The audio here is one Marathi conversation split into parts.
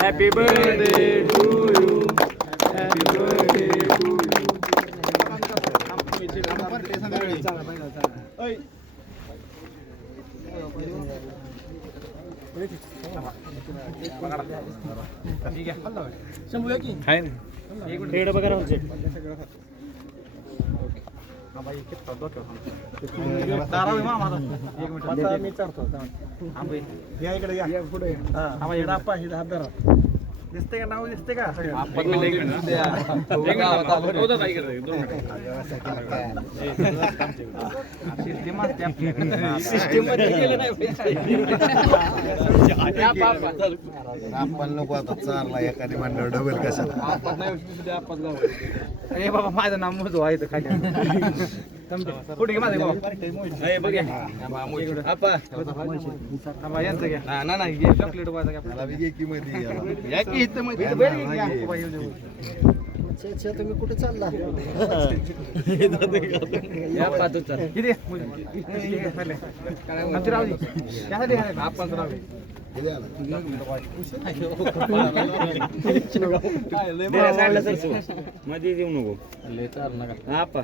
Happy birthday to you happy birthday to आहे ना. बघा राहून मी चढतो. या. इकडे या. पुढे. हा. इकडे हात धरा. दिसते का? नाव दिसते का? आपण नको आता चारला एकाने मंडळ डबल कशाला अरे बाबा माझं नाव मोजो आहे खाली कुठे घे माझं बघा यांचं घ्या. ना ना घे. चॉकलेट वाजा घ्या. मला इथं देऊ. तुम्ही कुठे चालला. मध्ये देऊ नको. आपा.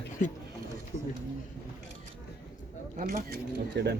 Okay done.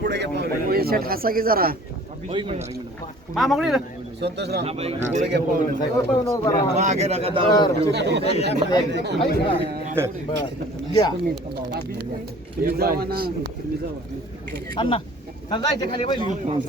पुढे घे पावले. शेट हसा की जरा मामा कुठे गेला? संतोषराव, मागे नका दाबू. अण्णा चल जायचं खाली बैल घेऊन.